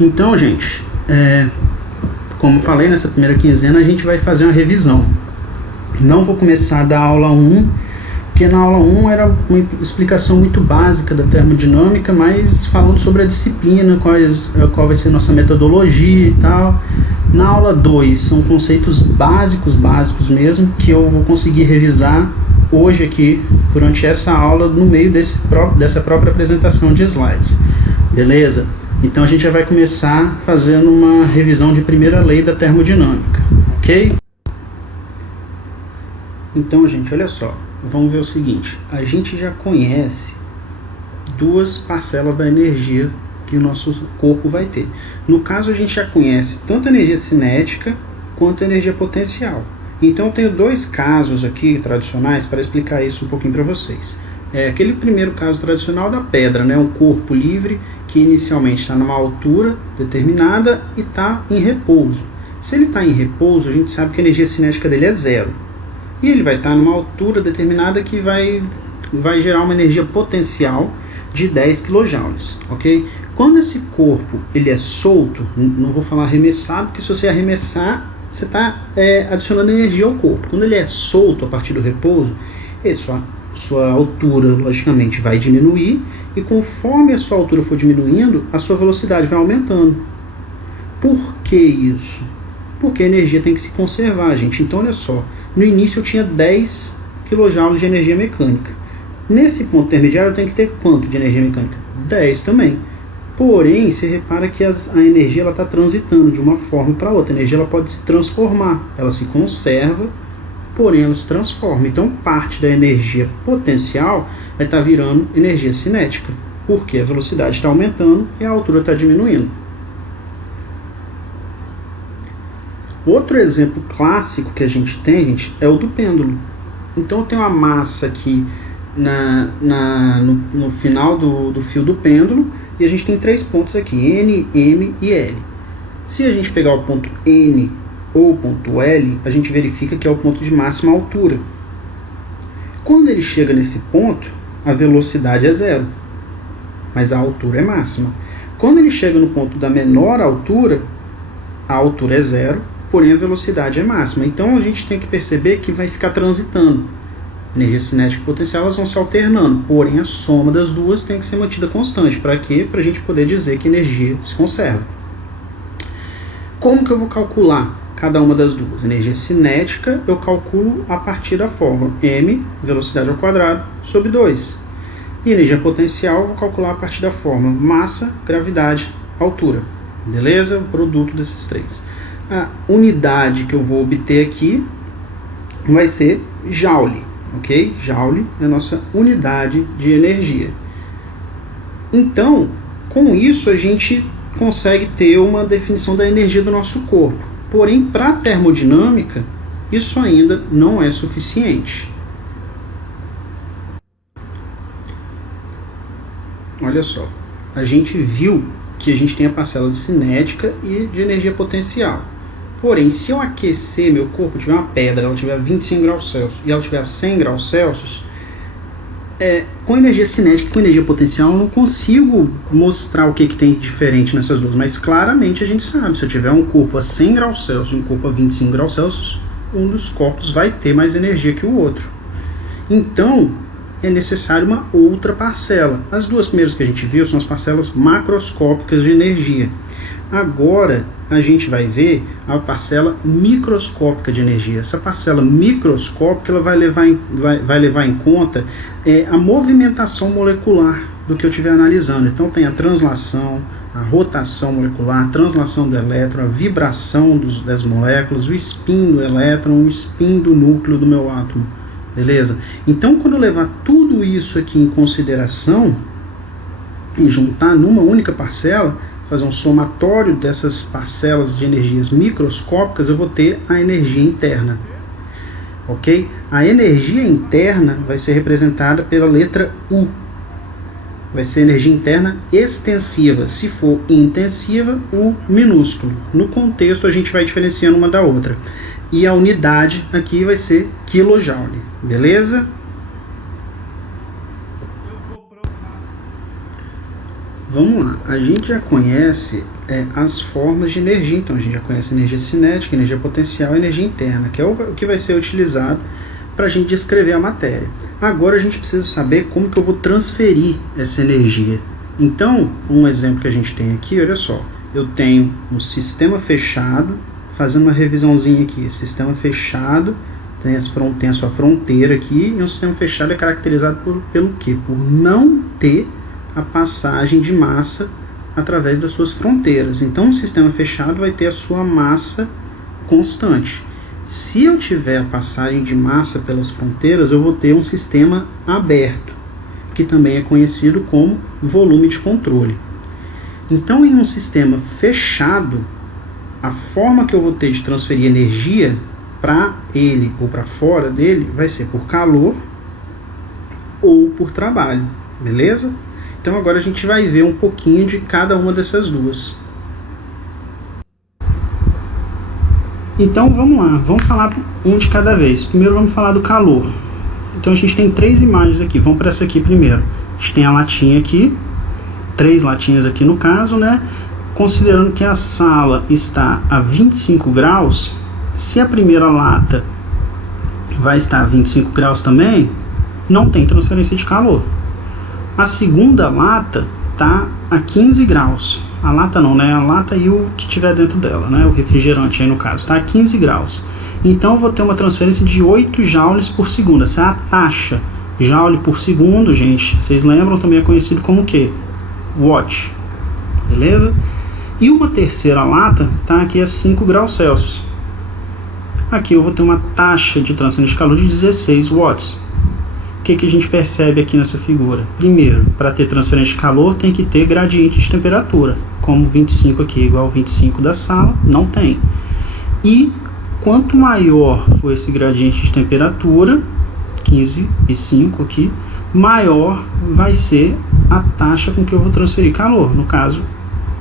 Então, gente, como falei, nessa primeira quinzena a gente vai fazer uma revisão. Não vou começar da aula 1, porque na aula 1 era uma explicação muito básica da termodinâmica, mas falando sobre a disciplina, qual vai ser nossa metodologia e tal. Na aula 2 são conceitos básicos mesmo, que eu vou conseguir revisar hoje aqui, durante essa aula, no meio dessa própria apresentação de slides. Beleza? Então a gente já vai começar fazendo uma revisão de primeira lei da termodinâmica, ok? Então, gente, olha só, vamos ver o seguinte: a gente já conhece duas parcelas da energia que o nosso corpo vai ter. No caso, a gente já conhece tanto a energia cinética quanto a energia potencial. Então, eu tenho dois casos aqui tradicionais para explicar isso um pouquinho para vocês. Aquele primeiro caso tradicional da pedra, né? Um corpo livre que inicialmente está numa altura determinada e está em repouso. Se ele está em repouso, a gente sabe que a energia cinética dele é zero. E ele vai estar numa altura determinada que vai gerar uma energia potencial de 10 kJ, ok? Quando esse corpo ele é solto, não vou falar arremessado, porque se você arremessar, você está adicionando energia ao corpo. Quando ele é solto a partir do repouso, sua altura, logicamente, vai diminuir, e conforme a sua altura for diminuindo, a sua velocidade vai aumentando. Por que isso? Porque a energia tem que se conservar, gente. Então, olha só, no início eu tinha 10 kJ de energia mecânica. Nesse ponto intermediário eu tenho que ter quanto de energia mecânica? 10 também. Porém, você repara que a energia está transitando de uma forma para outra. A energia ela pode se transformar, ela se conserva, porém ela se transforma. Então, parte da energia potencial vai estar virando energia cinética, porque a velocidade está aumentando e a altura está diminuindo. Outro exemplo clássico que a gente tem, gente, é o do pêndulo. Então, eu tenho uma massa aqui no final do fio do pêndulo, e a gente tem três pontos aqui, N, M e L. Se a gente pegar o ponto N ou o ponto L, a gente verifica que é o ponto de máxima altura. Quando ele chega nesse ponto, a velocidade é zero, mas a altura é máxima. Quando ele chega no ponto da menor altura, a altura é zero, porém a velocidade é máxima. Então a gente tem que perceber que vai ficar transitando. Energia cinética e potencial elas vão se alternando, porém a soma das duas tem que ser mantida constante. Para quê? Para a gente poder dizer que a energia se conserva. Como que eu vou calcular cada uma das duas? Energia cinética eu calculo a partir da fórmula m, velocidade ao quadrado, sobre 2. E energia potencial eu vou calcular a partir da fórmula massa, gravidade, altura. Beleza? O produto desses três. A unidade que eu vou obter aqui vai ser Joule. Ok? Joule é a nossa unidade de energia. Então, com isso a gente consegue ter uma definição da energia do nosso corpo. Porém, para a termodinâmica, isso ainda não é suficiente. Olha só, a gente viu que a gente tem a parcela de cinética e de energia potencial. Porém, se eu aquecer meu corpo, tiver uma pedra, ela tiver 25 graus Celsius e ela tiver 100 graus Celsius, com energia cinética e com energia potencial eu não consigo mostrar o que tem de diferente nessas duas, mas claramente a gente sabe, se eu tiver um corpo a 100 graus Celsius e um corpo a 25 graus Celsius, um dos corpos vai ter mais energia que o outro. Então, é necessário uma outra parcela. As duas primeiras que a gente viu são as parcelas macroscópicas de energia. Agora a gente vai ver a parcela microscópica de energia. Essa parcela microscópica ela vai levar em conta a movimentação molecular do que eu estiver analisando. Então tem a translação, a rotação molecular, a translação do elétron, a vibração das moléculas, o spin do elétron, o spin do núcleo do meu átomo. Beleza? Então quando eu levar tudo isso aqui em consideração e juntar numa única parcela, fazer um somatório dessas parcelas de energias microscópicas, eu vou ter a energia interna. Ok? A energia interna vai ser representada pela letra U. Vai ser energia interna extensiva. Se for intensiva, U minúsculo. No contexto, a gente vai diferenciando uma da outra. E a unidade aqui vai ser quilojoule. Beleza? Vamos lá, a gente já conhece as formas de energia, então a gente já conhece energia cinética, energia potencial e energia interna, que é o que vai ser utilizado para a gente descrever a matéria. Agora a gente precisa saber como que eu vou transferir essa energia. Então, um exemplo que a gente tem aqui, olha só, eu tenho um sistema fechado, fazendo uma revisãozinha aqui, sistema fechado, tem a sua fronteira aqui, e um sistema fechado é caracterizado pelo quê? Por não ter a passagem de massa através das suas fronteiras. Então, um sistema fechado vai ter a sua massa constante. Se eu tiver a passagem de massa pelas fronteiras, eu vou ter um sistema aberto, que também é conhecido como volume de controle. Então, em um sistema fechado, a forma que eu vou ter de transferir energia para ele ou para fora dele vai ser por calor ou por trabalho, beleza? Então agora a gente vai ver um pouquinho de cada uma dessas duas. Então vamos lá, vamos falar um de cada vez. Primeiro vamos falar do calor. Então a gente tem 3 imagens aqui, vamos para essa aqui primeiro. A gente tem a latinha aqui, 3 latinhas aqui no caso, né? Considerando que a sala está a 25 graus, se a primeira lata vai estar a 25 graus também, não tem transferência de calor. A segunda lata está a 15 graus. A lata não, né? A lata e o que tiver dentro dela, né? O refrigerante aí no caso, está a 15 graus. Então eu vou ter uma transferência de 8 joules por segundo. Essa é a taxa. Joule por segundo, gente, vocês lembram, também é conhecido como o quê? Watt. Beleza? E uma terceira lata está aqui a 5 graus Celsius. Aqui eu vou ter uma taxa de transferência de calor de 16 watts. O que a gente percebe aqui nessa figura? Primeiro, para ter transferência de calor tem que ter gradiente de temperatura. Como 25 aqui é igual ao 25 da sala, não tem. E quanto maior for esse gradiente de temperatura, 15 e 5 aqui, maior vai ser a taxa com que eu vou transferir calor. No caso,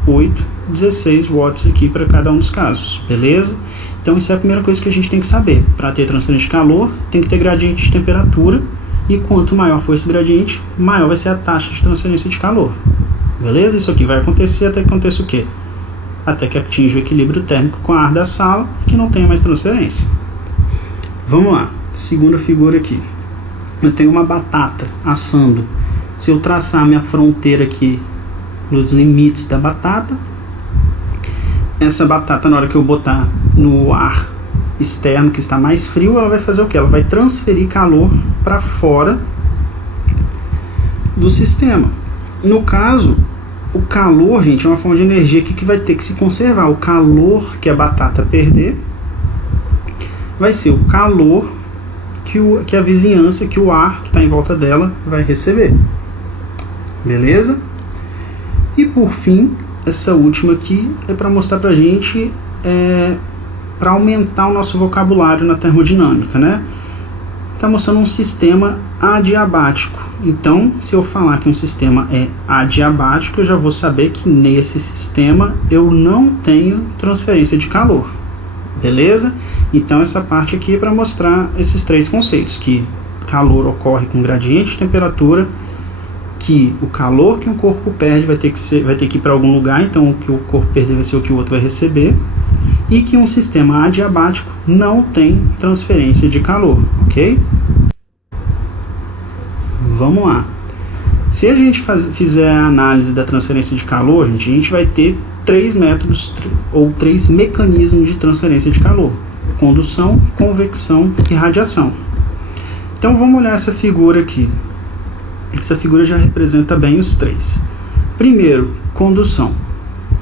8, 16 watts aqui para cada um dos casos, beleza? Então isso é a primeira coisa que a gente tem que saber. Para ter transferência de calor, tem que ter gradiente de temperatura, e quanto maior for esse gradiente, maior vai ser a taxa de transferência de calor. Beleza? Isso aqui vai acontecer até que aconteça o quê? Até que atinja o equilíbrio térmico com a ar da sala e que não tenha mais transferência. Vamos lá, segunda figura aqui. Eu tenho uma batata assando. Se eu traçar minha fronteira aqui nos limites da batata, essa batata, na hora que eu botar no ar externo que está mais frio, ela vai fazer o que? Ela vai transferir calor para fora do sistema. No caso, o calor, gente, é uma forma de energia aqui que vai ter que se conservar. O calor que a batata perder vai ser o calor que a vizinhança, que o ar que está em volta dela vai receber. Beleza? E por fim, essa última aqui é para mostrar para a gente, para aumentar o nosso vocabulário na termodinâmica, né? Está mostrando um sistema adiabático. Então, se eu falar que um sistema é adiabático, eu já vou saber que nesse sistema eu não tenho transferência de calor. Beleza? Então, essa parte aqui é para mostrar esses 3 conceitos, que calor ocorre com gradiente de temperatura, que o calor que um corpo perde vai ter que ir para algum lugar, então o que o corpo perder vai ser o que o outro vai receber, e que um sistema adiabático não tem transferência de calor, ok? Vamos lá. Se a gente fizer a análise da transferência de calor, a gente vai ter 3 métodos ou 3 mecanismos de transferência de calor: condução, convecção e radiação. Então vamos olhar essa figura aqui. Essa figura já representa bem os 3. Primeiro, condução.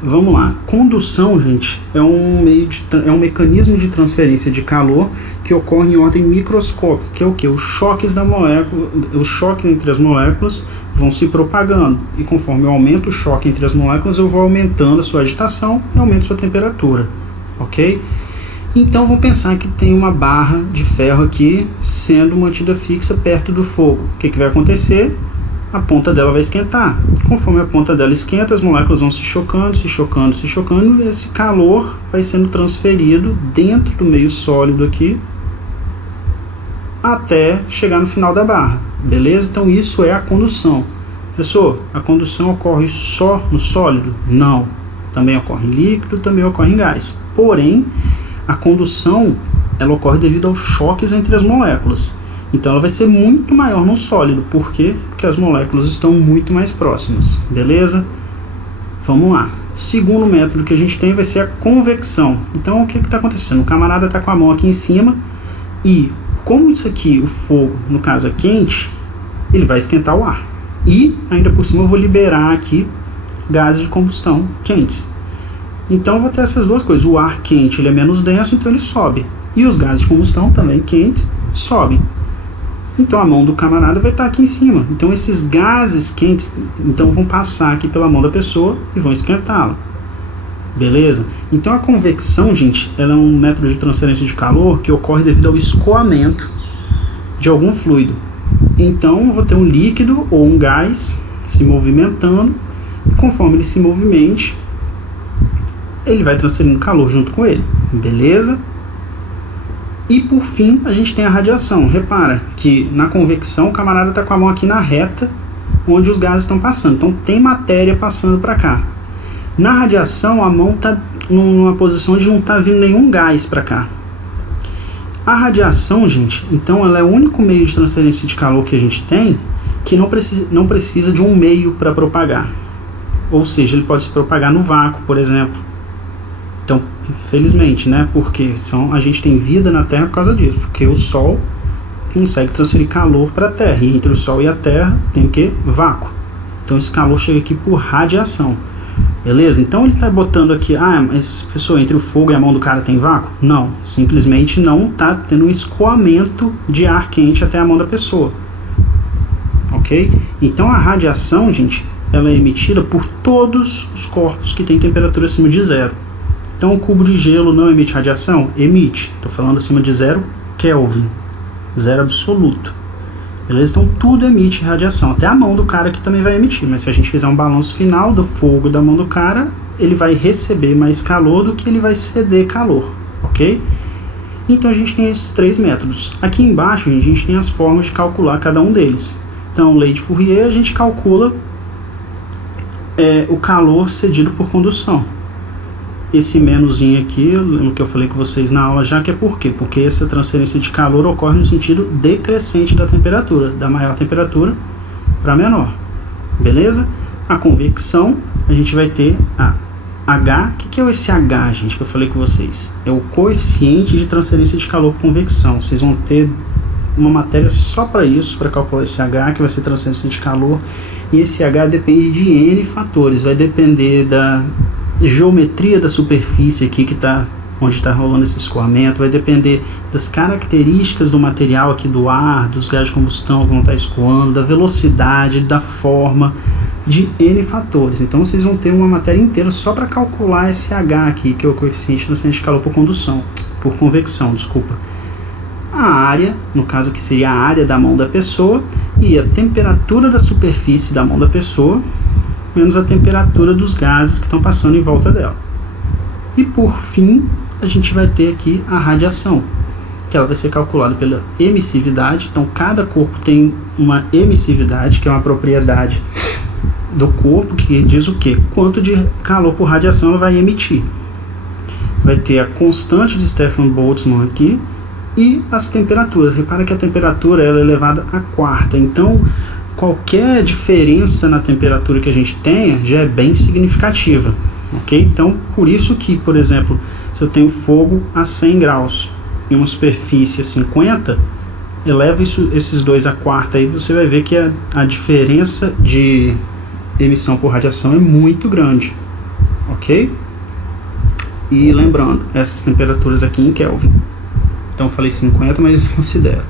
Vamos lá. Condução, gente, é um mecanismo de transferência de calor que ocorre em ordem microscópica, que é o que? Os choques da molécula, os choques entre as moléculas vão se propagando, e conforme eu aumento o choque entre as moléculas, eu vou aumentando a sua agitação e aumento a sua temperatura, ok? Então vamos pensar que tem uma barra de ferro aqui sendo mantida fixa perto do fogo. O que vai acontecer? A ponta dela vai esquentar. Conforme a ponta dela esquenta, as moléculas vão se chocando, e esse calor vai sendo transferido dentro do meio sólido aqui até chegar no final da barra. Beleza? Então isso é a condução. Professor, a condução ocorre só no sólido? Não. Também ocorre em líquido, também ocorre em gás. Porém, a condução ela ocorre devido aos choques entre as moléculas. Então ela vai ser muito maior no sólido. Por quê? Porque as moléculas estão muito mais próximas. Beleza? Vamos lá. Segundo método que a gente tem vai ser a convecção. Então o que está acontecendo? O camarada está com a mão aqui em cima e como isso aqui, o fogo, no caso é quente, ele vai esquentar o ar. E ainda por cima eu vou liberar aqui gases de combustão quentes. Então eu vou ter essas duas coisas. O ar quente ele é menos denso, então ele sobe. E os gases de combustão também quentes sobem. Então a mão do camarada vai estar aqui em cima. Então esses gases quentes então vão passar aqui pela mão da pessoa e vão esquentá-la. Beleza? Então a convecção, gente, ela é um método de transferência de calor que ocorre devido ao escoamento de algum fluido. Então eu vou ter um líquido ou um gás se movimentando e conforme ele se movimente, ele vai transferindo calor junto com ele. Beleza? E por fim, a gente tem a radiação. Repara que na convecção o camarada está com a mão aqui na reta onde os gases estão passando. Então tem matéria passando para cá. Na radiação a mão está numa posição onde não está vindo nenhum gás para cá. A radiação, gente, então ela é o único meio de transferência de calor que a gente tem que não precisa de um meio para propagar. Ou seja, ele pode se propagar no vácuo, por exemplo. Então, felizmente, né? Porque a gente tem vida na Terra por causa disso. Porque o Sol consegue transferir calor para a Terra. E entre o Sol e a Terra tem o que? Vácuo. Então esse calor chega aqui por radiação. Beleza? Então ele está botando aqui, mas professor, entre o fogo e a mão do cara tem vácuo? Não. Simplesmente não está tendo um escoamento de ar quente até a mão da pessoa. Ok? Então a radiação, gente, ela é emitida por todos os corpos que têm temperatura acima de zero. Então, um cubo de gelo não emite radiação? Emite. Estou falando acima de 0 Kelvin. Zero absoluto. Beleza? Então, tudo emite radiação. Até a mão do cara que também vai emitir. Mas se a gente fizer um balanço final do fogo da mão do cara, ele vai receber mais calor do que ele vai ceder calor. Ok? Então, a gente tem esses três métodos. Aqui embaixo, a gente tem as formas de calcular cada um deles. Então, lei de Fourier, a gente calcula o calor cedido por condução. Esse menuzinho aqui, o que eu falei com vocês na aula já, que é por quê? Porque essa transferência de calor ocorre no sentido decrescente da temperatura, da maior temperatura para menor. Beleza? A convecção, a gente vai ter a H. O que é esse H, gente, que eu falei com vocês? É o coeficiente de transferência de calor por convecção. Vocês vão ter uma matéria só para isso, para calcular esse H, que vai ser transferência de calor. E esse H depende de N fatores. Vai depender da geometria da superfície aqui onde está rolando esse escoamento, vai depender das características do material aqui do ar, dos gases de combustão que vão estar escoando, da velocidade, da forma, de N fatores. Então vocês vão ter uma matéria inteira só para calcular esse H aqui, que é o coeficiente de transferência de calor por convecção, desculpa. A área, no caso aqui seria a área da mão da pessoa, e a temperatura da superfície da mão da pessoa, menos a temperatura dos gases que estão passando em volta dela. E por fim, a gente vai ter aqui a radiação, que ela vai ser calculada pela emissividade. Então cada corpo tem uma emissividade, que é uma propriedade do corpo, que diz o quê? Quanto de calor por radiação ela vai emitir. Vai ter a constante de Stefan Boltzmann aqui e as temperaturas. Repara que a temperatura ela é elevada à quarta. Então qualquer diferença na temperatura que a gente tenha já é bem significativa, ok? Então, por isso que, por exemplo, se eu tenho fogo a 100 graus em uma superfície a 50, eleva esses dois à quarta, aí você vai ver que a diferença de emissão por radiação é muito grande, ok? E lembrando, essas temperaturas aqui em Kelvin. Então eu falei 50, mas desconsidero.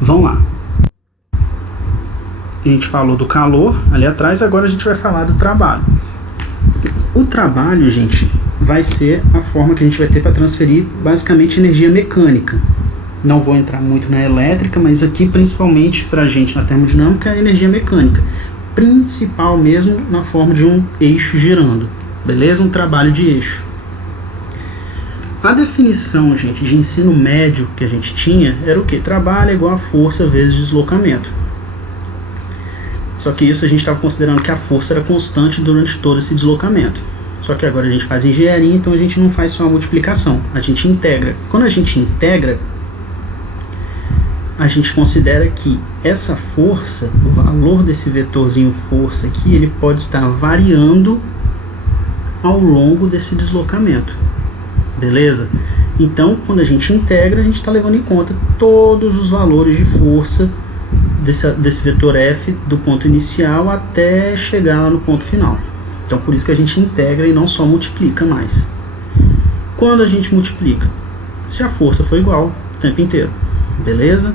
Vamos lá. A gente falou do calor ali atrás, agora a gente vai falar do trabalho. O trabalho, gente, vai ser a forma que a gente vai ter para transferir basicamente energia mecânica. Não vou entrar muito na elétrica, mas aqui principalmente para a gente na termodinâmica é energia mecânica. Principal mesmo na forma de um eixo girando. Beleza? Um trabalho de eixo. A definição, gente, de ensino médio que a gente tinha era o quê? Trabalho é igual a força vezes deslocamento. Só que isso a gente estava considerando que a força era constante durante todo esse deslocamento. Só que agora a gente faz engenharia, então a gente não faz só a multiplicação, a gente integra. Quando a gente integra, a gente considera que essa força, o valor desse vetorzinho força aqui, ele pode estar variando ao longo desse deslocamento. Beleza? Então, quando a gente integra, a gente está levando em conta todos os valores de força desse vetor F do ponto inicial até chegar lá no ponto final. Então, por isso que a gente integra e não só multiplica mais. Quando a gente multiplica? Se a força for igual o tempo inteiro. Beleza?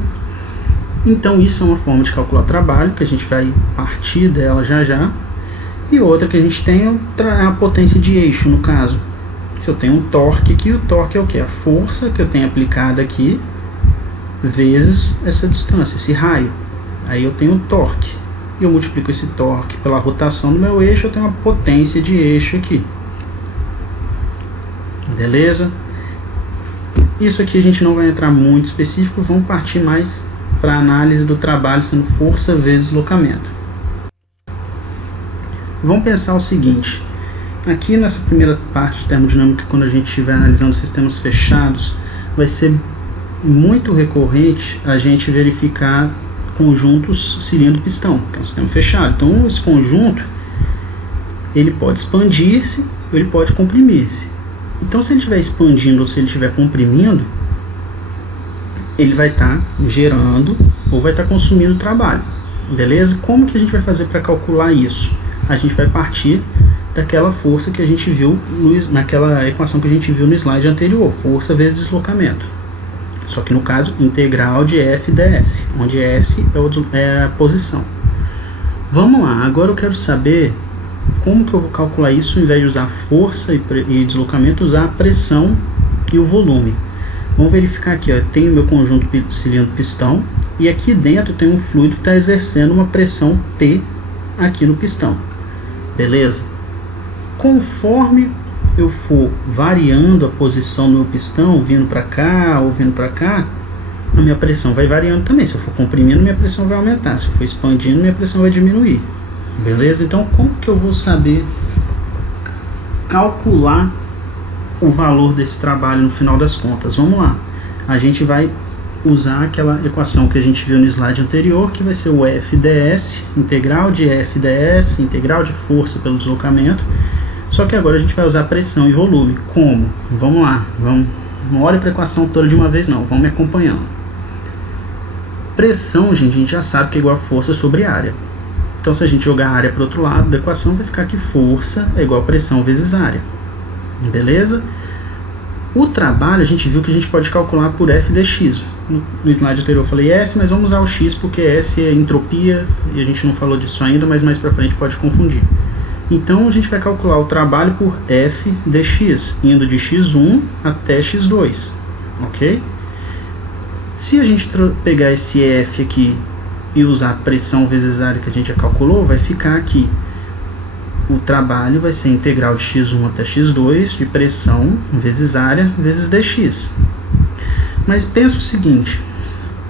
Então, isso é uma forma de calcular trabalho, que a gente vai partir dela já já. E outra que a gente tem é a potência de eixo, no caso. Se eu tenho um torque aqui, o torque é o que? A força que eu tenho aplicada aqui, vezes essa distância, esse raio. Aí eu tenho o torque. E eu multiplico esse torque pela rotação do meu eixo, eu tenho uma potência de eixo aqui. Beleza? Isso aqui a gente não vai entrar muito específico, vamos partir mais para a análise do trabalho sendo força vezes deslocamento. Vamos pensar o seguinte, aqui nessa primeira parte de termodinâmica, quando a gente estiver analisando sistemas fechados, vai ser muito recorrente a gente verificar conjuntos cilindro-pistão, que é um sistema fechado. Então esse conjunto ele pode expandir-se ou ele pode comprimir-se. Então se ele estiver expandindo ou se ele estiver comprimindo, ele vai estar gerando ou vai estar consumindo trabalho. Beleza? Como que a gente vai fazer para calcular isso? A gente vai partir daquela força que a gente viu naquela equação que a gente viu no slide anterior, força vezes deslocamento. Só que no caso, integral de F ds, onde S é a posição. Vamos lá, agora eu quero saber como que eu vou calcular isso, ao invés de usar força e deslocamento, usar a pressão e o volume. Vamos verificar aqui, ó, eu tenho meu conjunto cilindro-pistão, e aqui dentro tem um fluido que está exercendo uma pressão P aqui no pistão. Beleza? Conforme eu for variando a posição do meu pistão, vindo para cá ou vindo para cá, a minha pressão vai variando também. Se eu for comprimindo, minha pressão vai aumentar. Se eu for expandindo, minha pressão vai diminuir. Beleza? Então, como que eu vou saber calcular o valor desse trabalho no final das contas? Vamos lá. A gente vai usar aquela equação que a gente viu no slide anterior, que vai ser o FDS, integral de FDS, integral de força pelo deslocamento. Só que agora a gente vai usar pressão e volume. Como? Vamos lá. Não olhe para a equação toda de uma vez não. Vamos me acompanhando. Pressão, gente, a gente já sabe que é igual a força sobre área. Então, se a gente jogar a área para o outro lado da equação, vai ficar que força é igual a pressão vezes área. Beleza? O trabalho, a gente viu que a gente pode calcular por F dx. No slide anterior eu falei S, mas vamos usar o X porque S é entropia e a gente não falou disso ainda, mas mais para frente pode confundir. Então a gente vai calcular o trabalho por F dx, indo de x1 até x2, ok? Se a gente pegar esse F aqui e usar a pressão vezes a área que a gente já calculou, vai ficar aqui. O trabalho vai ser integral de x1 até x2, de pressão vezes área vezes dx. Mas pensa o seguinte,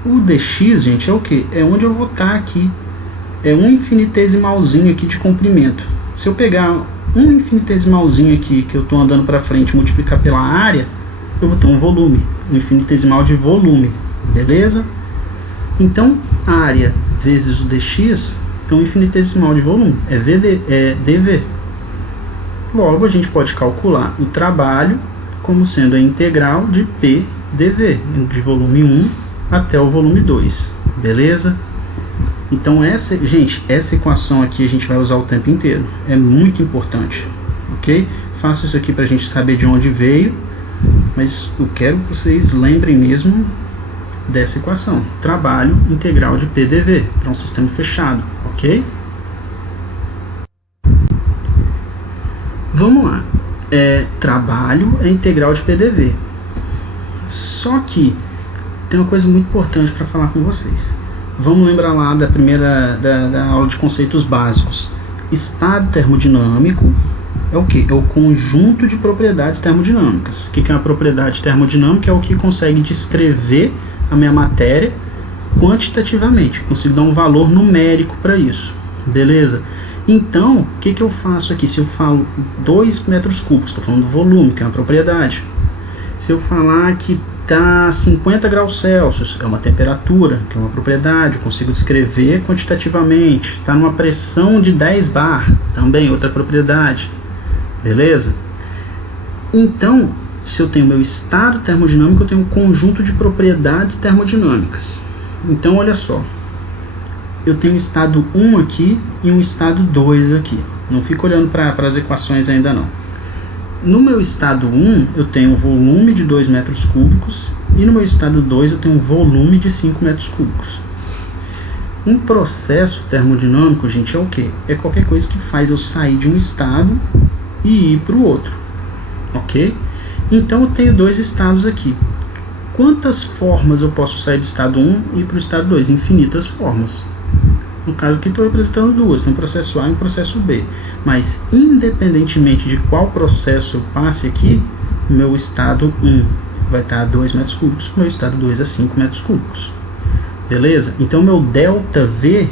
o dx, gente, é o que? É onde eu vou estar aqui. É um infinitesimalzinho aqui de comprimento. Se eu pegar um infinitesimalzinho aqui que eu estou andando para frente e multiplicar pela área, eu vou ter um volume, um infinitesimal de volume, beleza? Então, área vezes o dx é um infinitesimal de volume, é dV. Logo, a gente pode calcular o trabalho como sendo a integral de P dV, de volume 1 até o volume 2, beleza? Então essa equação aqui a gente vai usar o tempo inteiro, é muito importante, ok? Faço isso aqui para a gente saber de onde veio, mas eu quero que vocês lembrem mesmo dessa equação, trabalho integral de PDV, para um sistema fechado, ok? Vamos lá, trabalho é integral de PDV, só que tem uma coisa muito importante para falar com vocês. Vamos lembrar lá da primeira da aula de conceitos básicos. Estado termodinâmico é o que? É o conjunto de propriedades termodinâmicas. O que é uma propriedade termodinâmica? É o que consegue descrever a minha matéria quantitativamente. Consigo dar um valor numérico para isso. Beleza? Então, o que eu faço aqui? Se eu falo 2 metros cúbicos, estou falando do volume, que é uma propriedade. Se eu falar que está 50 graus Celsius, é uma temperatura, que é uma propriedade, eu consigo descrever quantitativamente. Está numa pressão de 10 bar, também outra propriedade. Beleza? Então, se eu tenho meu estado termodinâmico, eu tenho um conjunto de propriedades termodinâmicas. Então, olha só. Eu tenho um estado 1 aqui e um estado 2 aqui. Não fico olhando para as equações ainda não. No meu estado 1, eu tenho um volume de 2 metros cúbicos e no meu estado 2 eu tenho um volume de 5 metros cúbicos. Um processo termodinâmico, gente, é o quê? É qualquer coisa que faz eu sair de um estado e ir para o outro. Ok? Então eu tenho 2 estados aqui. Quantas formas eu posso sair do estado 1 e ir para o estado 2? Infinitas formas. No caso aqui estou representando 2, tem um processo A e um processo B. Mas independentemente de qual processo eu passe aqui, meu estado 1 vai estar a 2 metros cúbicos, meu estado 2 a 5 metros cúbicos. Beleza? Então meu ΔV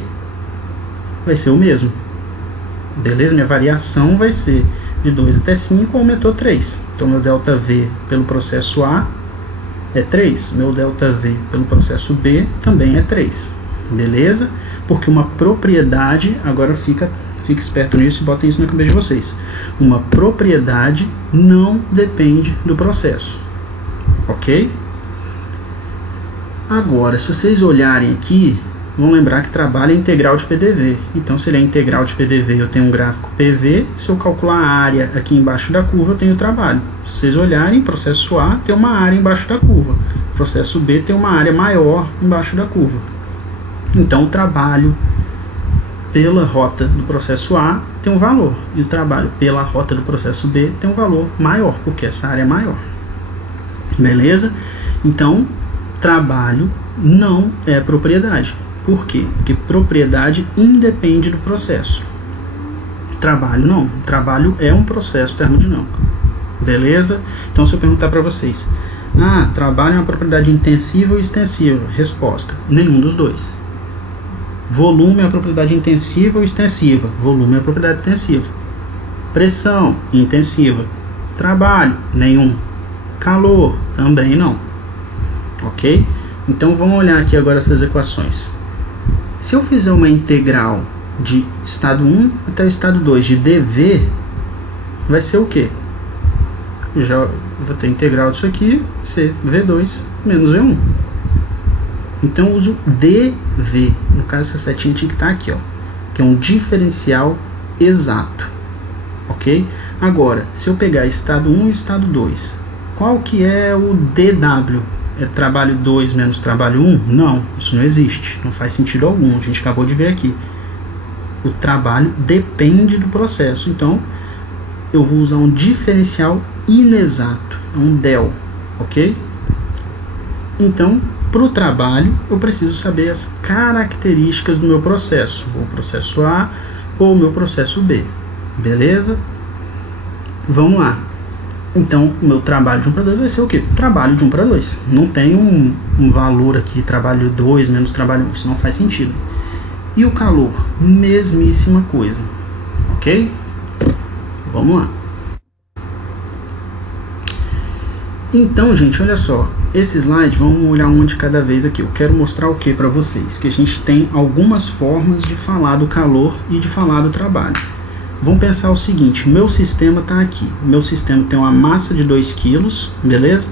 vai ser o mesmo. Beleza? Minha variação vai ser de 2 até 5, aumentou 3. Então meu ΔV pelo processo A é 3. Meu ΔV pelo processo B também é 3. Beleza? Porque uma propriedade, agora fica esperto nisso e botem isso na cabeça de vocês. Uma propriedade não depende do processo. Ok? Agora, se vocês olharem aqui, vão lembrar que trabalho é integral de PDV. Então, se ele é integral de PDV, eu tenho um gráfico PV. Se eu calcular a área aqui embaixo da curva, eu tenho trabalho. Se vocês olharem, processo A tem uma área embaixo da curva. Processo B tem uma área maior embaixo da curva. Então, o trabalho pela rota do processo A tem um valor. E o trabalho pela rota do processo B tem um valor maior, porque essa área é maior. Beleza? Então, trabalho não é propriedade. Por quê? Porque propriedade independe do processo. Trabalho não. Trabalho é um processo termodinâmico. Beleza? Então, se eu perguntar para vocês, trabalho é uma propriedade intensiva ou extensiva? Resposta, nenhum dos dois. Volume é uma propriedade intensiva ou extensiva? Volume é uma propriedade extensiva. Pressão, intensiva. Trabalho, nenhum. Calor, também não. Ok? Então vamos olhar aqui agora essas equações. Se eu fizer uma integral de estado 1 até o estado 2 de dV, vai ser o quê? Eu já vou ter integral disso aqui, ser V2 menos V1. Então eu uso dV. No caso, essa setinha tinha que estar aqui, ó, que é um diferencial exato. Ok? Agora, se eu pegar estado 1 e estado 2, qual que é o dW? É trabalho 2 menos trabalho 1? Não, isso não existe. Não faz sentido algum. A gente acabou de ver aqui. O trabalho depende do processo. Então, eu vou usar um diferencial inexato. Um del. Ok? Então, para o trabalho, eu preciso saber as características do meu processo. O processo A ou o meu processo B. Beleza? Vamos lá. Então, o meu trabalho de 1 para 2 vai ser o quê? Trabalho de 1 para 2. Não tem um valor aqui, trabalho 2 menos trabalho 1. Isso não faz sentido. E o calor? Mesmíssima coisa. Ok? Vamos lá. Então, gente, olha só. Esse slide, vamos olhar uma de cada vez aqui. Eu quero mostrar o que para vocês? Que a gente tem algumas formas de falar do calor e de falar do trabalho. Vamos pensar o seguinte, meu sistema está aqui. Meu sistema tem uma massa de 2 kg, beleza?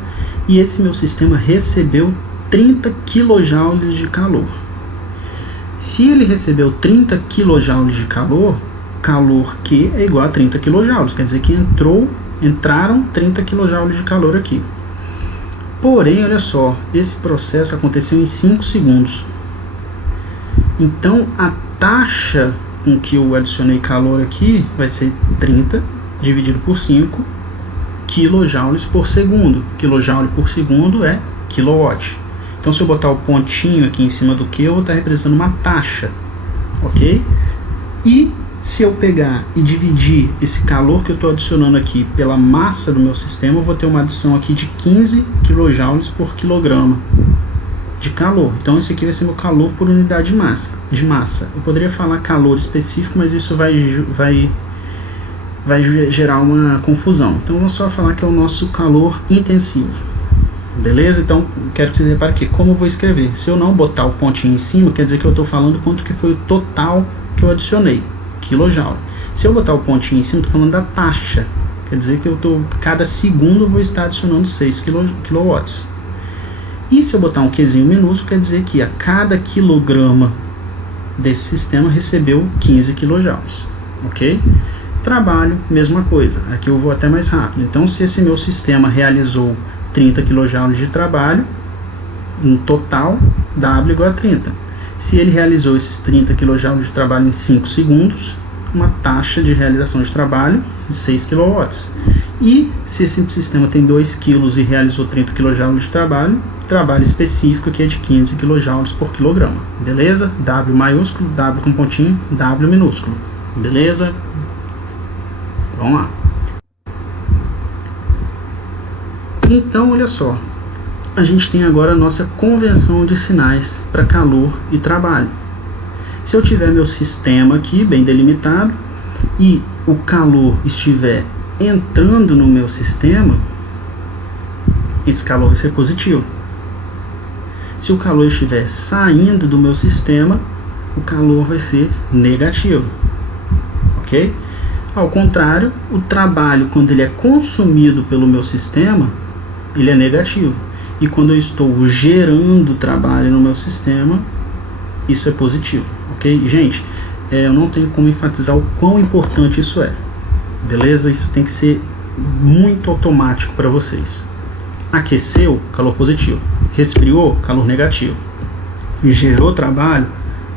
E esse meu sistema recebeu 30 kJ de calor. Se ele recebeu 30 kJ de calor, calor Q é igual a 30 kJ. Quer dizer que entraram 30 kJ de calor aqui. Porém, olha só, esse processo aconteceu em 5 segundos. Então, a taxa com que eu adicionei calor aqui vai ser 30 dividido por 5 kJ por segundo. KJ por segundo é kilowatt. Então, se eu botar o pontinho aqui em cima do Q, eu vou estar representando uma taxa. Ok? E se eu pegar e dividir esse calor que eu estou adicionando aqui pela massa do meu sistema, eu vou ter uma adição aqui de 15 kJ por quilograma. de calor. Então esse aqui vai ser meu calor por unidade de massa. Eu poderia falar calor específico, mas isso vai gerar uma confusão. Então eu vou só falar que é o nosso calor intensivo. Beleza? Então quero que você repare aqui como eu vou escrever. Se eu não botar o pontinho em cima, quer dizer que eu estou falando quanto que foi o total que eu adicionei, quilojoule. Se eu botar o pontinho em cima, estou falando da taxa. Quer dizer que cada segundo eu vou estar adicionando 6 kW. E se eu botar um Qzinho minúsculo, quer dizer que a cada quilograma desse sistema recebeu 15 kJ. Ok? Trabalho, mesma coisa. Aqui eu vou até mais rápido. Então, se esse meu sistema realizou 30 kJ de trabalho, no total, W igual a 30. Se ele realizou esses 30 kJ de trabalho em 5 segundos, uma taxa de realização de trabalho de 6 kW. E se esse sistema tem 2 kg e realizou 30 kJ de trabalho específico que é de 15 kJ por quilograma. Beleza? W maiúsculo, W com pontinho, W minúsculo. Beleza? Vamos lá. Então, olha só. A gente tem agora a nossa convenção de sinais para calor e trabalho. Se eu tiver meu sistema aqui bem delimitado e o calor estiver entrando no meu sistema, esse calor vai ser positivo. Se o calor estiver saindo do meu sistema, o calor vai ser negativo. Ok? Ao contrário, o trabalho, quando ele é consumido pelo meu sistema, ele é negativo. E quando eu estou gerando trabalho no meu sistema, isso é positivo. Ok? Gente, eu não tenho como enfatizar o quão importante isso é. Beleza? Isso tem que ser muito automático para vocês. Aqueceu, calor positivo. Resfriou, calor negativo. Gerou trabalho,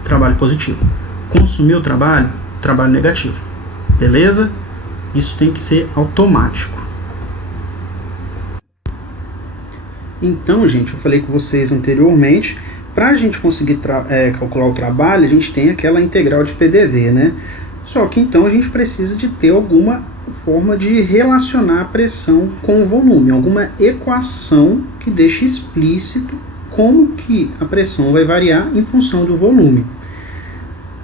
trabalho positivo. Consumiu trabalho, trabalho negativo. Beleza? Isso tem que ser automático. Então, gente, eu falei com vocês anteriormente, para a gente conseguir calcular o trabalho, a gente tem aquela integral de PDV, né? Só que então a gente precisa de ter alguma forma de relacionar a pressão com o volume, alguma equação que deixe explícito como que a pressão vai variar em função do volume.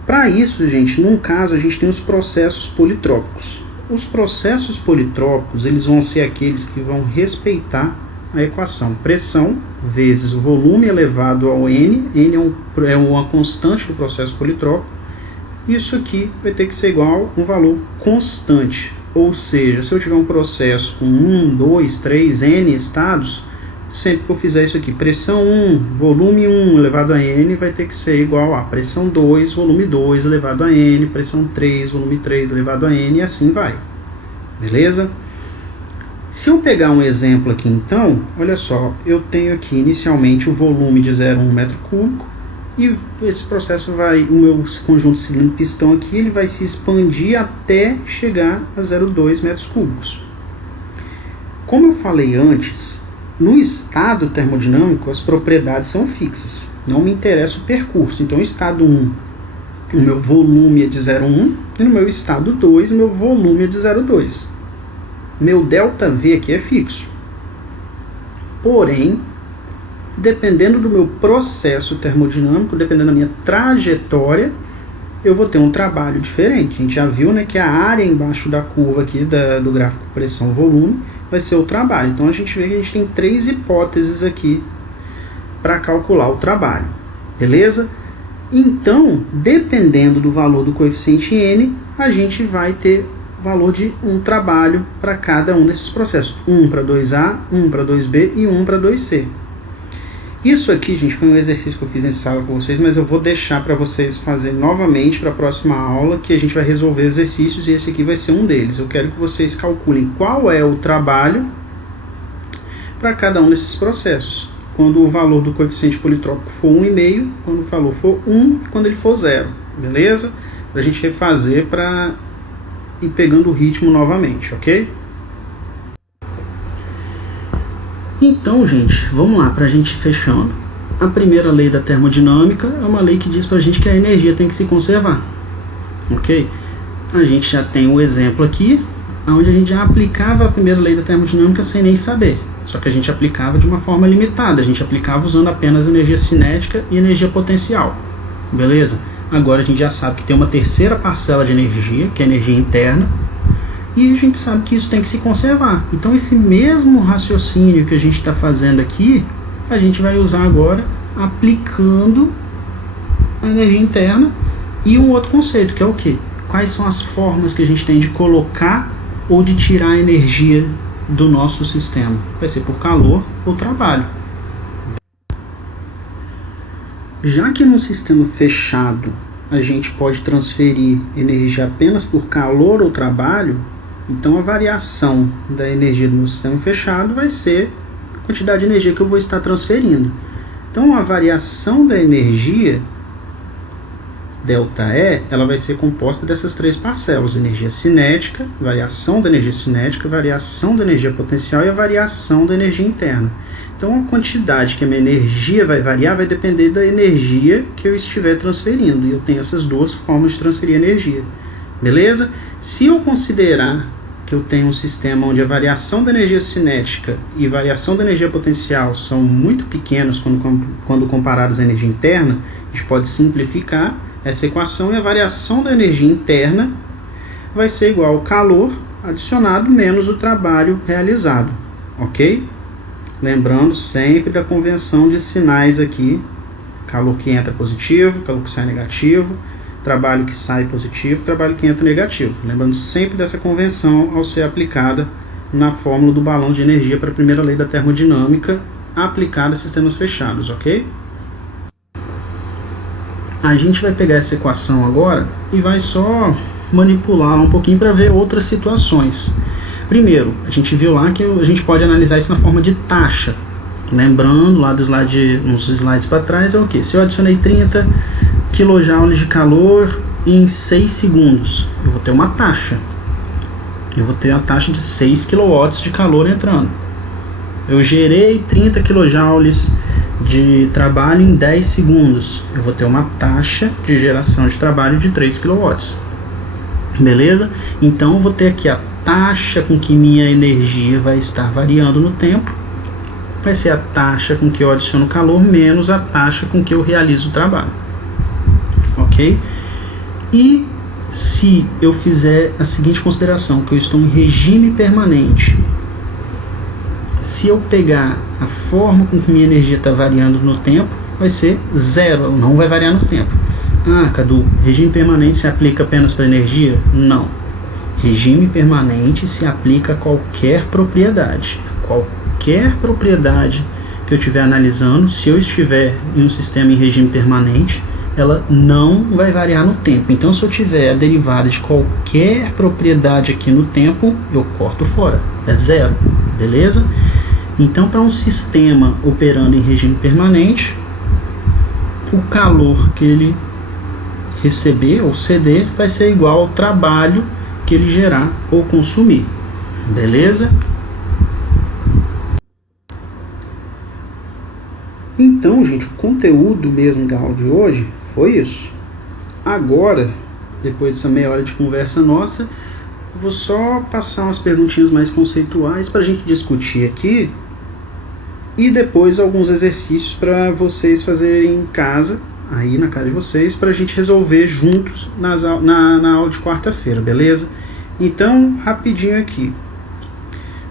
Para isso, gente, num caso a gente tem os processos politrópicos. Os processos politrópicos, eles vão ser aqueles que vão respeitar a equação pressão vezes o volume elevado ao N. N é uma constante do processo politrópico. Isso aqui vai ter que ser igual a um valor constante. Ou seja, se eu tiver um processo com 1, 2, 3, N estados, sempre que eu fizer isso aqui, pressão 1, volume 1 elevado a N, vai ter que ser igual a pressão 2, volume 2 elevado a N, pressão 3, volume 3 elevado a N, e assim vai. Beleza? Se eu pegar um exemplo aqui então, olha só, eu tenho aqui inicialmente o volume de 0,1 metro cúbico, e esse processo vai, o meu conjunto cilindro-pistão aqui, ele vai se expandir até chegar a 0,2 metros cúbicos. Como eu falei antes, no estado termodinâmico as propriedades são fixas, não me interessa o percurso. Então, no estado 1, o meu volume é de 0,1, e no meu estado 2, o meu volume é de 0,2. Meu ΔV aqui é fixo. Porém, dependendo do meu processo termodinâmico, dependendo da minha trajetória, eu vou ter um trabalho diferente. A gente já viu, né, que a área embaixo da curva aqui do gráfico pressão-volume vai ser o trabalho. Então a gente vê que a gente tem 3 hipóteses aqui para calcular o trabalho. Beleza? Então, dependendo do valor do coeficiente N, a gente vai ter valor de um trabalho para cada um desses processos. 1 para 2A, 1 para 2B e 1 para 2C. Isso aqui, gente, foi um exercício que eu fiz em sala com vocês, mas eu vou deixar para vocês fazer novamente para a próxima aula, que a gente vai resolver exercícios e esse aqui vai ser um deles. Eu quero que vocês calculem qual é o trabalho para cada um desses processos. Quando o valor do coeficiente politrópico for 1,5, quando o valor for 1 e quando ele for 0. Beleza? Para a gente refazer para ir pegando o ritmo novamente, ok? Então, gente, vamos lá, para a gente fechando. A primeira lei da termodinâmica é uma lei que diz para a gente que a energia tem que se conservar, ok? A gente já tem um exemplo aqui, onde a gente já aplicava a primeira lei da termodinâmica sem nem saber. Só que a gente aplicava de uma forma limitada, a gente aplicava usando apenas energia cinética e energia potencial. Beleza? Agora a gente já sabe que tem uma terceira parcela de energia, que é a energia interna, e a gente sabe que isso tem que se conservar. Então esse mesmo raciocínio que a gente está fazendo aqui, a gente vai usar agora aplicando a energia interna e um outro conceito, que é o quê? Quais são as formas que a gente tem de colocar ou de tirar a energia do nosso sistema? Vai ser por calor ou trabalho. Já que no sistema fechado a gente pode transferir energia apenas por calor ou trabalho, então a variação da energia do meu sistema fechado vai ser a quantidade de energia que eu vou estar transferindo. Então a variação da energia, ΔE, ela vai ser composta dessas três parcelas: energia cinética, variação da energia cinética, variação da energia potencial e a variação da energia interna. Então a quantidade que a minha energia vai variar vai depender da energia que eu estiver transferindo. E eu tenho essas duas formas de transferir energia. Beleza? Se eu considerar que eu tenho um sistema onde a variação da energia cinética e variação da energia potencial são muito pequenos quando comparados à energia interna, a gente pode simplificar essa equação e a variação da energia interna vai ser igual ao calor adicionado menos o trabalho realizado, ok? Lembrando sempre da convenção de sinais aqui: calor que entra positivo, calor que sai negativo, trabalho que sai positivo, trabalho que entra negativo. Lembrando sempre dessa convenção ao ser aplicada na fórmula do balão de energia para a primeira lei da termodinâmica aplicada a sistemas fechados, ok? A gente vai pegar essa equação agora e vai só manipular um pouquinho para ver outras situações. Primeiro, a gente viu lá que a gente pode analisar isso na forma de taxa. Lembrando, lá do slide, uns slides para trás, é o que? Se eu adicionei 30 kJ de calor em 6 segundos, eu vou ter uma taxa. Eu vou ter a taxa de 6 kW de calor entrando. Eu gerei 30 kJ de trabalho em 10 segundos. Eu vou ter uma taxa de geração de trabalho de 3 kW. Beleza? Então eu vou ter aqui a taxa com que minha energia vai estar variando no tempo. Vai ser a taxa com que eu adiciono calor menos a taxa com que eu realizo o trabalho. Ok? E se eu fizer a seguinte consideração, que eu estou em regime permanente, se eu pegar a forma com que minha energia está variando no tempo, vai ser zero, não vai variar no tempo. Ah, Cadu, regime permanente se aplica apenas para energia? Não. Regime permanente se aplica a qualquer propriedade. Qualquer propriedade que eu estiver analisando, se eu estiver em um sistema em regime permanente, ela não vai variar no tempo. Então, se eu tiver a derivada de qualquer propriedade aqui no tempo, eu corto fora. É zero. Beleza? Então, para um sistema operando em regime permanente, o calor que ele receber ou ceder vai ser igual ao trabalho que ele gerar ou consumir. Beleza? Então, gente, o conteúdo mesmo da aula de hoje foi isso. Agora, depois dessa meia hora de conversa nossa, eu vou só passar umas perguntinhas mais conceituais para a gente discutir aqui e depois alguns exercícios para vocês fazerem em casa, aí na casa de vocês, para a gente resolver juntos na aula de quarta-feira, beleza? Então, rapidinho aqui.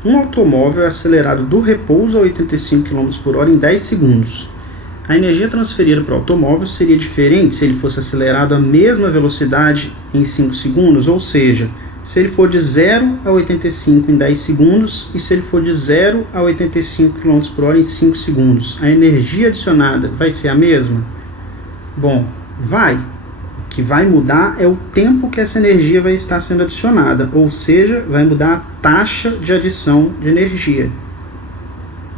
Um automóvel é acelerado do repouso a 85 km por hora em 10 segundos. A energia transferida para o automóvel seria diferente se ele fosse acelerado à mesma velocidade em 5 segundos, ou seja, se ele for de 0 a 85 em 10 segundos e se ele for de 0 a 85 km por hora em 5 segundos. A energia adicionada vai ser a mesma? Bom, vai. O que vai mudar é o tempo que essa energia vai estar sendo adicionada, ou seja, vai mudar a taxa de adição de energia.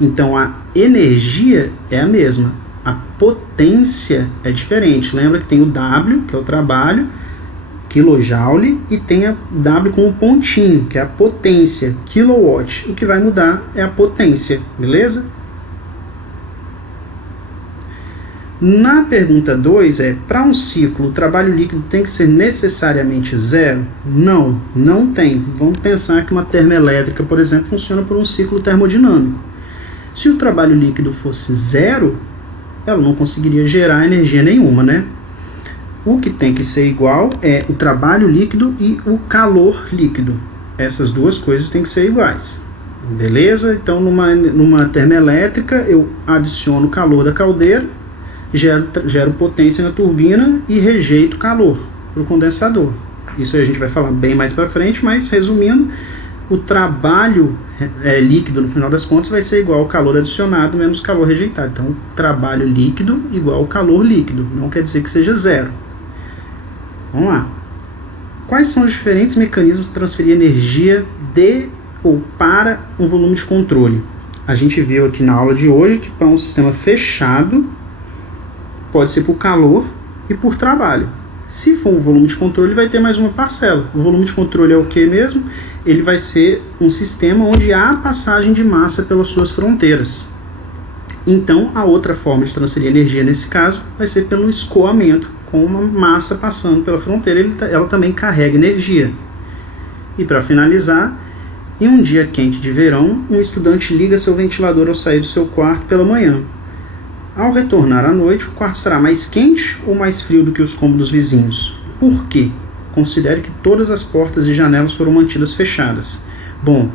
Então a energia é a mesma, a potência é diferente. Lembra que tem o W, que é o trabalho, kilojoule, e tem a W com um pontinho, que é a potência, kilowatt. O que vai mudar é a potência, beleza? Na pergunta 2 para um ciclo, o trabalho líquido tem que ser necessariamente zero? Não tem. Vamos pensar que uma termoelétrica, por exemplo, funciona por um ciclo termodinâmico. Se o trabalho líquido fosse zero, ela não conseguiria gerar energia nenhuma, né? O que tem que ser igual é o trabalho líquido e o calor líquido. Essas duas coisas têm que ser iguais. Beleza? Então, numa termoelétrica, eu adiciono o calor da caldeira, gero potência na turbina e rejeito calor para o condensador. Isso aí a gente vai falar bem mais para frente, mas resumindo, o trabalho líquido, no final das contas, vai ser igual ao calor adicionado menos calor rejeitado. Então, trabalho líquido igual ao calor líquido. Não quer dizer que seja zero. Vamos lá. Quais são os diferentes mecanismos de transferir energia de ou para um volume de controle? A gente viu aqui na aula de hoje que para um sistema fechado pode ser por calor e por trabalho. Se for um volume de controle, vai ter mais uma parcela. O volume de controle é o que mesmo? Ele vai ser um sistema onde há passagem de massa pelas suas fronteiras. Então, a outra forma de transferir energia nesse caso vai ser pelo escoamento, com uma massa passando pela fronteira, ela também carrega energia. E para finalizar, em um dia quente de verão, um estudante liga seu ventilador ao sair do seu quarto pela manhã. Ao retornar à noite, o quarto estará mais quente ou mais frio do que os cômodos vizinhos? Por quê? Considere que todas as portas e janelas foram mantidas fechadas. Bom,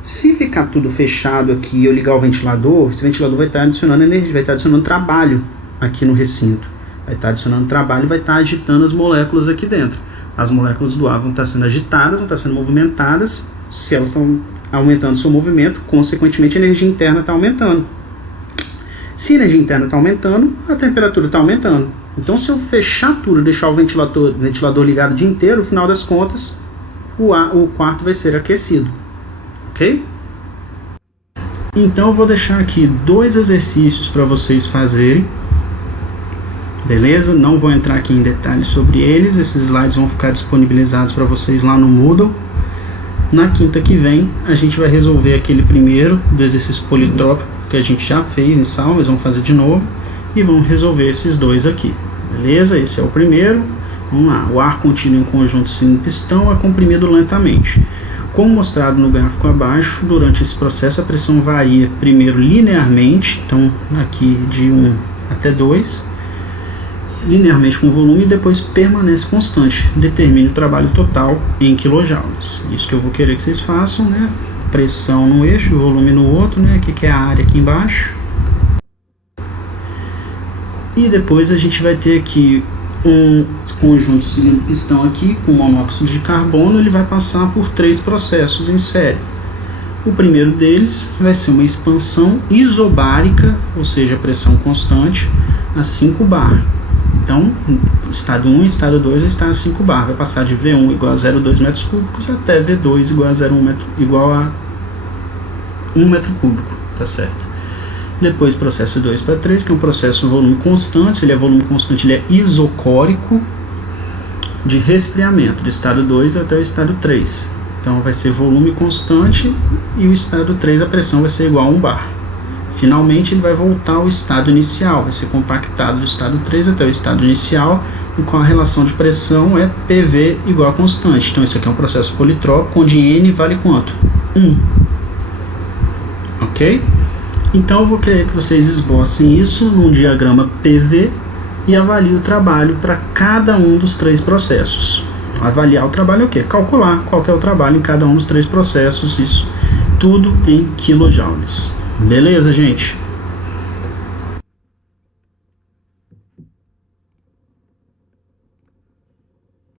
se ficar tudo fechado aqui e eu ligar o ventilador, esse ventilador vai estar adicionando energia, vai estar adicionando trabalho aqui no recinto. Vai estar adicionando trabalho e vai estar agitando as moléculas aqui dentro. As moléculas do ar vão estar sendo agitadas, vão estar sendo movimentadas. Se elas estão aumentando seu movimento, consequentemente a energia interna está aumentando. Se a energia interna está aumentando, a temperatura está aumentando. Então, se eu fechar tudo, deixar o ventilador ligado o dia inteiro, no final das contas, o quarto vai ser aquecido. Ok? Então, eu vou deixar aqui 2 exercícios para vocês fazerem. Beleza? Não vou entrar aqui em detalhes sobre eles. Esses slides vão ficar disponibilizados para vocês lá no Moodle. Na quinta que vem, a gente vai resolver aquele primeiro do exercício politrópico que a gente já fez em sala, mas vamos fazer de novo. E vamos resolver esses 2 aqui. Beleza? Esse é o primeiro. Vamos lá. O ar contido em um conjunto cilindro-pistão é comprimido lentamente. Como mostrado no gráfico abaixo, durante esse processo a pressão varia primeiro linearmente, então aqui de 1 até 2, linearmente com o volume, e depois permanece constante. Determine o trabalho total em quilojoules. Isso que eu vou querer que vocês façam, né? Pressão no eixo, volume no outro, né? Que é a área aqui embaixo. E depois a gente vai ter aqui um conjunto cilindro-pistão aqui com monóxido de carbono. Ele vai passar por 3 processos em série. O primeiro deles vai ser uma expansão isobárica, ou seja, pressão constante a 5 bar. Então, estado 1 e estado 2 está a 5 bar. Vai passar de V1 igual a 0,2 metros cúbicos até V2 igual a 1 metro cúbico. Tá certo? Depois, processo 2 para 3, que é um processo volume constante. Se ele é volume constante, ele é isocórico, de resfriamento, do estado 2 até o estado 3. Então, vai ser volume constante e o estado 3, a pressão vai ser igual a 1 bar. Finalmente, ele vai voltar ao estado inicial, vai ser compactado do estado 3 até o estado inicial, e com a relação de pressão é PV igual a constante. Então, isso aqui é um processo politrópico, onde N vale quanto? 1. Ok? Então, eu vou querer que vocês esbocem isso num diagrama PV e avaliem o trabalho para cada um dos 3 processos. Avaliar o trabalho é o quê? Calcular qual que é o trabalho em cada um dos 3 processos, isso tudo em quilojoules. Beleza, gente?